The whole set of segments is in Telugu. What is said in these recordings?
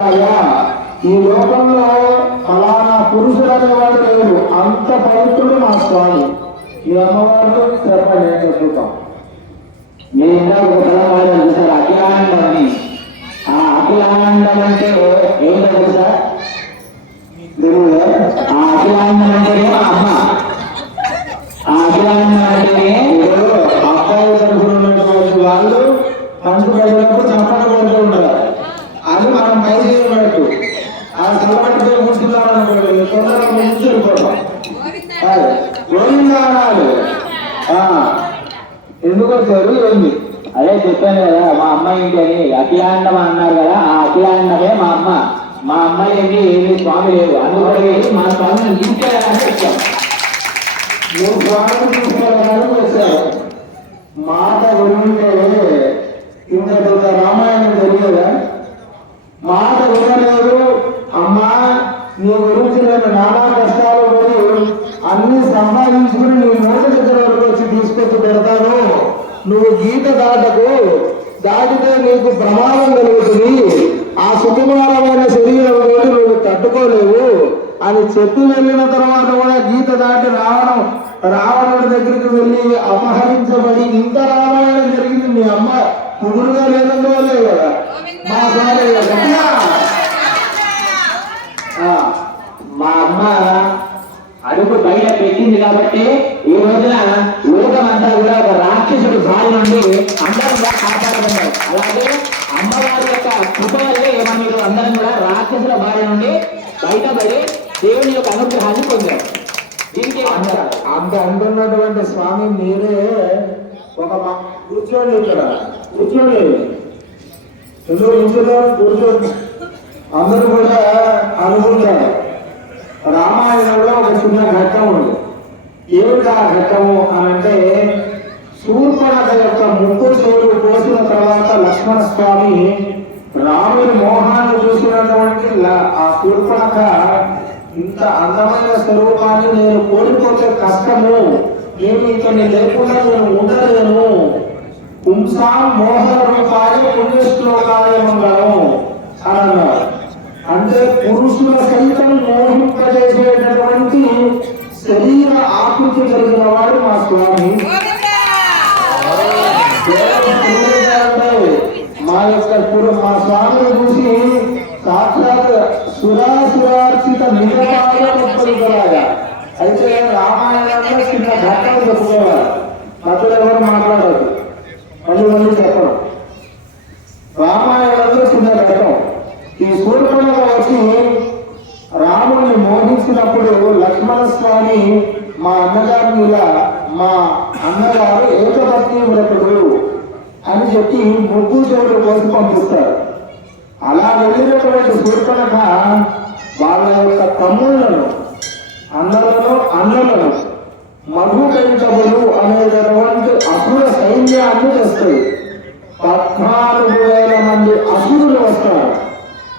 ఈ లోకంలో ఫలానా పురుషుడు అనేవాడు లేడు, అంత పవిత్రుడు మా స్వామి. ఈ అమ్మవారు చెప్పండి, ఏం చెప్పుతాం. మీ ఇంట్లో ఒక పదం వాడారు సార్, అఖిలాండం అని. ఆ అఖిలాండం అంటే ఏంటో సార్, ఆ అఖిలాండం అంటేనే మా అమ్మ. ఆ అఖిలాండం అంటేనే అబ్బాయి తరఫున ఉన్నటువంటి వాళ్ళు మంచి ప్రజలకు చప్పట్లు కొడుతూ ఉంటారు. అది మనం పై చేయబట్టు ఆ చల్లబడితే కూర్చున్నామనుకోండి, తొందరగా ముందు వెళ్ళిపోతాం. గోవిందాలు ఎందుకు వచ్చారు, ఏంది? అదే చెప్పాను కదా, మా అమ్మ ఏంటి అని అఖిలాండం అన్నారు కదా, ఆ అఖిలాండమే మా అమ్మ. మా అమ్మ ఏంటి ఏమి స్వామి లేదు, అందుకని మా స్వామిని తీసుకెళ్ళాలని వచ్చాం. నువ్వు స్వామిని తీసుకెళ్ళడానికి వచ్చారు. మాట వింటే ఇంత రామాయణం తెలియదా? మాట వినలేదు. అమ్మా, నీ గురించి నేను నానా కష్టాలు పడి అన్ని సంపాదించుకుని నీ మూట దగ్గర వరకు వచ్చి తీసుకొచ్చి పెడతాను. నువ్వు గీత దాటకు, దాటితే నీకు ప్రమాదం కలుగుతుంది. ఆ సుకుమారమైన శరీరం నుండి నువ్వు తట్టుకోలేవు అని చెప్పి వెళ్ళిన తర్వాత కూడా గీత దాటి రావణుడి దగ్గరికి వెళ్ళి అపహరించబడి ఇంత రామాయణం జరిగింది. మీ అమ్మ కుదురుగా లేనందువల్లే కదా మా స్వామి. మా అమ్మ అడుగు బయట పెట్టింది కాబట్టి ఈ రోజున లోకమంతా కూడా ఒక రాక్షసుడి బారి నుండి అందరం కూడా కాపాడబడ్డారు. అలాగే అమ్మవారి యొక్క కృప వల్లే మీరు అందరం కూడా రాక్షసుల బారి నుండి బయటపడి దేవుని యొక్క అనుగ్రహాన్ని పొందారు. దీనికి అంత అందున్నటువంటి స్వామి మీరే ఒక కూర్చోండి, ఇక్కడ కూర్చోండి, ఎందుకు కూర్చున్నారు? కూర్చోండి. అందరూ కూడా అనుకుంటారు. రామాయణంలో ఒక చిన్న ఘట్టం ఉంది. ఏమిటి ఆ ఘట్టము అని అంటే, శూర్పణఖ యొక్క ముక్కు చెవులు కోసిన తర్వాత లక్ష్మణ స్వామి రాముని మోహాన్ని చూసినటువంటి ఆ శూర్పణఖ ఇంత అందమైన స్వరూపాన్ని నేను కోల్పోతే కష్టము, నేను ఇతన్ని లేకుండా నేను ఉండలేను. పుంసాం మోహన రూపాయ పుణ్యశ్లోకాయ మంగళం అని అన్నారు. అంటే పురుషుల సైతం మోహింపజేసేటటువంటి శరీర ఆకృతి కలిగిన వాడు మా స్వామి. మా స్వామిని చూసి సాక్షాత్ సురాసురార్చిత నిజపాగా. అయితే రామాయణంలో చిన్న ఘట్టలు చెప్పుకోవాలి, మధ్యలో ఎవరు మాట్లాడదు, మళ్ళీ చెప్పడం. రామాయణంలో చిన్న ఘట్టం. ఈ శూర్పణఖ వచ్చి రాముడిని మోహించినప్పుడు లక్ష్మణ స్వామి మా అన్నగారిని ఇలా, మా అన్నగారు ఏకపత్ని వ్రతుడు అని చెప్పి ముగ్గు చెవులు కోసి పంపిస్తారు. అలా వెళ్ళినటువంటి శూర్పణఖ వాళ్ళ యొక్క తమ్ముళ్లను, అన్నలను మధుకైటవులు అనేటటువంటి అసుర సైన్యాన్ని తెస్తాయి. 14,000 మంది అసురులు వస్తారు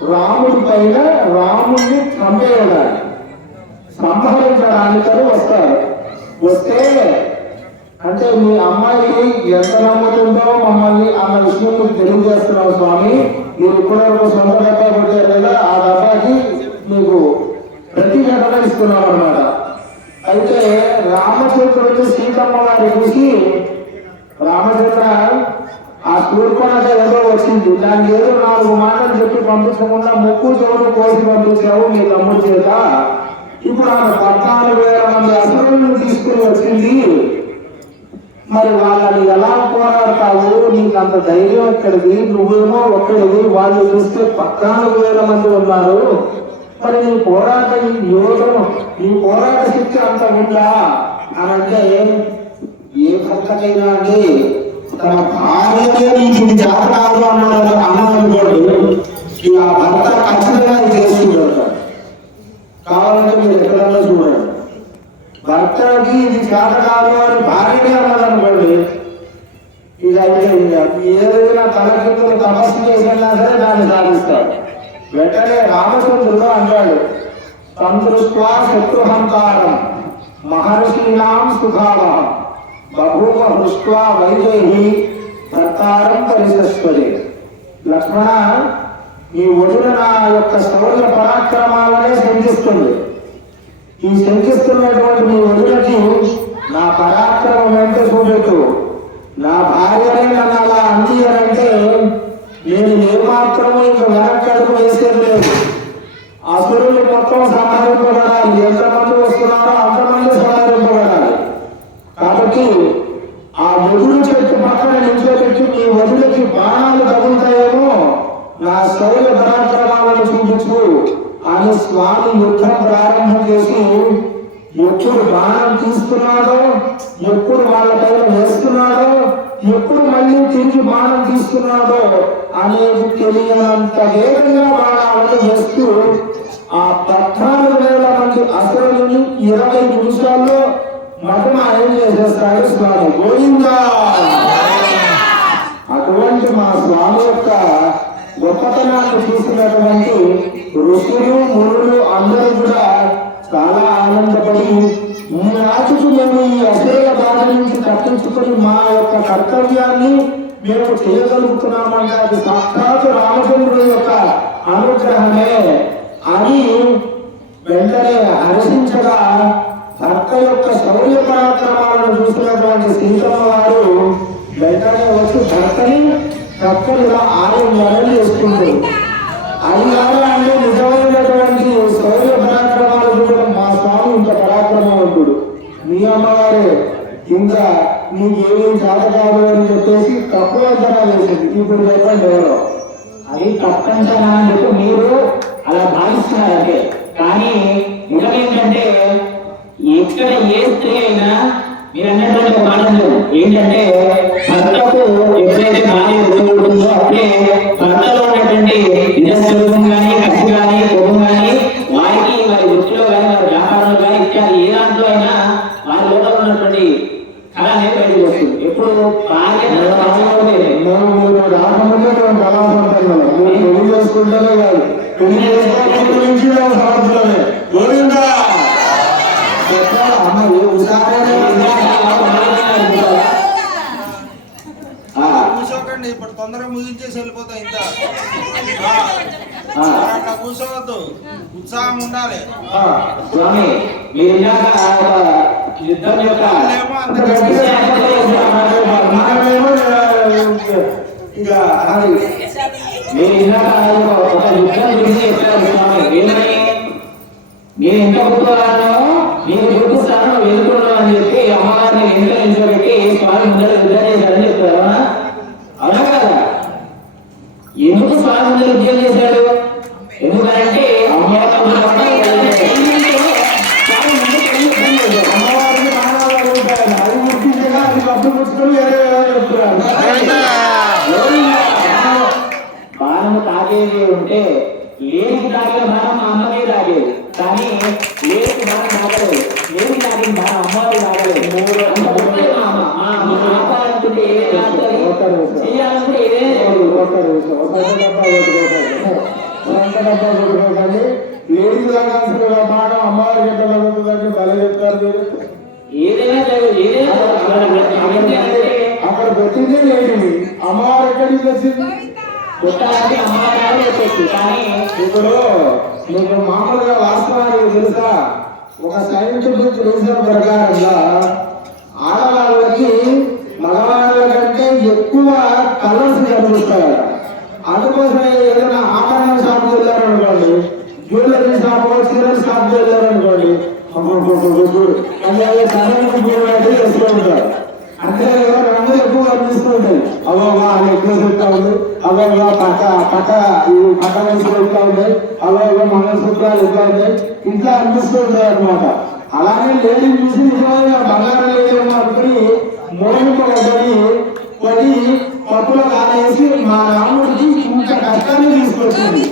రాముడి పైన, రాముడిని చంపేయడానికి, సంహరించడానికి వస్తారు. వస్తే అంటే మీ అమ్మాయికి ఎంత నమ్ముతుందో మమ్మల్ని అన్న విషయం మీకు తెలియజేస్తున్నాం స్వామి. మీరు ఇప్పటివరకు సొంత డబ్బా కొట్టారు కదా, ఆ డబ్బాకి మీకు ప్రతిఘటన ఇస్తున్నాం అన్నమాట. అయితే రామచంద్రుడు సీతమ్మ వారి చూసి, రామచంద్ర ఆ శూర్పణఖ ఏదో వచ్చింది, దానికి ఏదో 4 మాటలు చెప్పి పంపించకుండా ముక్కు చెవులు కోసి పంపించావు మీ తమ్ముడి చేత. ఇప్పుడు ఆమె 14,000 మంది అసురులను తీసుకుని వచ్చింది. మరి వాళ్ళని ఎలా పోరాడతావు? నీకు అంత ధైర్యం ఎక్కడిది? నువ్వేమో ఒక్కడిది, వాళ్ళు చూస్తే 14,000 మంది ఉన్నారు. మరి నీ పోరాట యోగం, నీ పోరాట శక్తి అంత ఉందా అని అంటే, ఏ భర్తకైనా అండి తన భార్యనే నీకు జాతకాలు అన్నాడు, ఆ భర్త ఖచ్చితంగా చేసుకుంటాడు. కావాలంటే మీరు ఎక్కడన్నా చూడండి, భర్తకి ఇది జాతకాలు అని భార్యనే అన్నారనుకోండి, ఇక అయితే ఏదైనా తలకిందులు తపస్సు చేసినా సరే దాన్ని సాధిస్తాడు. వెంటనే రామచంద్రుడు అంటాడు, సంతృష్ట్వా శత్రుహంకారం మహర్షీనాం సుఖావహం బభూవ హృష్ట్వా వైదేహి భర్తారం పరిశస్వదే. లక్ష్మణ, ఈ వదిన నా యొక్క శౌర్య పరాక్రమాలనే శంకిస్తుంది. ఈ శంకిస్తున్నటువంటి మీ వదినకి నా పరాక్రమం ఏంటో చూపెట్టు. నా భార్యనే నన్ను అలా అంది అంటే నేను ఏమాత్రము ఇంకా వెనక్కి అడుగు వేసేది లేదు. అసురులు మొత్తం సంహరింపబడాలి. ఎంతమంది వస్తున్నారో అంతమంది సంహరింపబడాలి. కాబట్టి ఆ వదులు చెట్టు పక్కన నిల్చోబెట్టి మీ వదులకి బాణాలు తగులుతాయేమో నా శౌర్య పరాక్రమాలను చూపించు అని స్వామి యుద్ధం ప్రారంభం చేసి ఎప్పుడు బాణం తీసుకున్నాడో, ఎప్పుడు వాళ్ళ పైన వేస్తున్నాడో, ఎప్పుడు మళ్ళీ తిరిగి బాణం తీసుకున్నాడో అనేది తెలియనంత వేగంగా బాణాలను వేస్తూ ఆ 14,000 మంది అసురులని 20 నిమిషాల్లో మతమాయం చేసేస్తాడు స్వామి. గోవిందా! అటువంటి మా స్వామి యొక్క గొప్పతనాన్ని చూసినటువంటి ఋషులు మునులు అందరూ కూడా చాలా ఆనందపడి ఈ రాజుకు మేము ఈ అసురుల బాధ నుంచి తప్పించుకుని మా యొక్క కర్తవ్యాన్ని మేము చేయగలుగుతున్నామంటే అది సాక్షాత్ రామచంద్రుడి యొక్క అనుగ్రహమే అని వెంటనే హర్షించగా భర్త యొక్క శౌర్య పరాక్రమాలను చూసినటువంటి సీతమ్మ వారు వెంటనే వచ్చి భర్తని చక్కగా ఆలింగనం చేసుకుంటుంది. అయ్యారు అంటే నిజమైనటువంటి శౌర్య పరాక్రమాలు చూడడం మా స్వామి ఇంత పరాక్రమవంతుడు. మీ అమ్మగారే ఇంకా నీకేమీ చేత కాదు అని చెప్పేసి తక్కువ అంచనా వేసింది. ఇప్పుడు చెప్పండి ఎవరో అది తప్పంచనా అని చెప్పి మీరు అలా భావిస్తున్నారంటే, కానీ నిజం ఏంటంటే ఎక్కడ ఏ స్త్రీ అయినా మీరు అన్నటువంటి ఒక మాట లేదు. ఏంటంటే భర్తకు ఎప్పుడైతే భార్య ఉంటుందో అప్పుడే భర్తలో ఉన్నటువంటి నిజస్వరూపం కానీ, కసి కానీ, కోపం కానీ, వారికి వారి వృత్తిలో కానీ, వారి వ్యాపారంలో కానీ ఇత్యాది ఏ దాంట్లో అయినా వారి లోపల ఉన్నటువంటి కళ అనేది బయటకు వస్తుంది. ఎప్పుడు భార్య రాకముందే మేము కళాసంపన్నం పెళ్లి చేసుకుంటేనే కాదు, పెళ్లి చేసుకోవడం నుంచి సమర్థులమే. గోవిందా! అమ్మ ఏ ఉసారే కూర్చోకండి, ఇప్పుడు తొందరగా ముగించేసి వెళ్ళిపోతాయి. ఇంత అట్లా కూర్చోవద్దు, ఉత్సాహం ఉండాలి. స్వామి మీరు ఇందాక యుద్ధం యొక్క ఏమో అంత గట్టిగా ఇక అది మీరు ఇందాక ఒక యుద్ధం గురించి చెప్పారు స్వామి. ఏమని నేను ఎంత గుర్తురానో నేను గుర్తిస్తానో వెళ్తున్నాను అని చెప్పి అమ్మగారిని ఎంత నిల్చోబెట్టి స్వామి ముందర యుద్ధం చేశారని చెప్తారు. అవునా కదా? ఎందుకు స్వామి ముందర యుద్ధం చేశాడు? ఎందుకంటే అమ్మవారిని మానవాళ్ళు అడుగుతారు. అది గుర్తించగా అది కప్పు పుచ్చుకొని వేరే చెప్తున్నారు. బాణము తాగేది ఉంటే లేని తాగిన బాణం మా అమ్మనే తాగేది, కానీ లేని బాణం తాగలేదు. లేని తాగిన బాణం అమ్మవారు తాగలేదు. ఆపాలనుకుంటే చేయాలనుకుంటే లేడీ తాగాల్సిన బాణం అమ్మవారి ఎంత తగ్గుతుందంటే బల చెప్తారు. ఏదైనా అక్కడ పెట్టిందే లేడీ, అమ్మవారు ఎక్కడికి వచ్చింది? కొట్టాలంటే అమ్మవారు చెప్పచ్చు. కానీ ఇప్పుడు మీకు మామూలుగా వాస్తవానికి తెలుసా, ఒక సైంటిఫిక్ రీజన్ ప్రకారంగా ఆడవాళ్ళకి మగవాళ్ళ కంటే ఎక్కువ కలర్స్ కనిపిస్తాయి. అందుకోసమే ఏదైనా ఆభరణ షాప్కి వెళ్ళారనుకోండి, జ్యువెలరీ షాప్, చీరల షాప్కి వెళ్ళారనుకోండి, అలాగే సరైన వేస్తూ ఉంటారు. అంటే రంగులు ఎక్కువ కనిపిస్తూ ఉంటాయి. అవగా నెక్లెస్ ఎక్కువ ఉంది, అవగా పక్క వయసులు ఎక్కువ ఉంటాయి, అవగా మంగళసూత్రాలు ఎక్కువ ఉంటాయి, ఇట్లా అనిపిస్తూ ఉంటాయి అనమాట. అలాగే లేడీ చూసి నిజంగా బంగారం లేదేమో అనుకుని మోహింపబడి పడి పప్పులో కాలేసి మా రాముడికి ఇంత కష్టాన్ని తీసుకొచ్చింది.